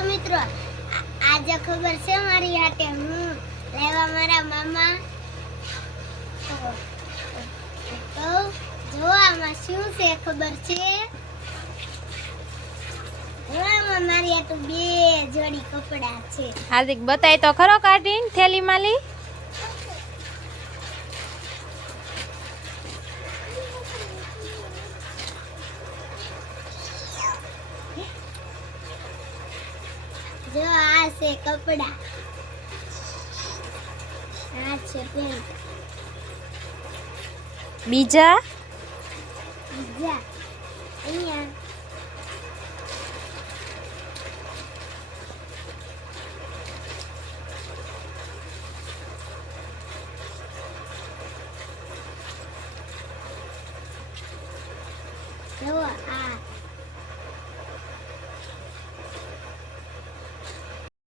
મિત્રો આજે ખબર છે મારી હાટે હું લેવા મારા મામા તો જો આમાં શું છે ખબર છે આમાં મારી હાટુ બે જોડી કપડા છે હાર્દિક બતાય તો ખરો કાઢીને થેલી માલી જો આ છે કપડા આ છે પેન્ટ બીજા બીજા અહીંયા જો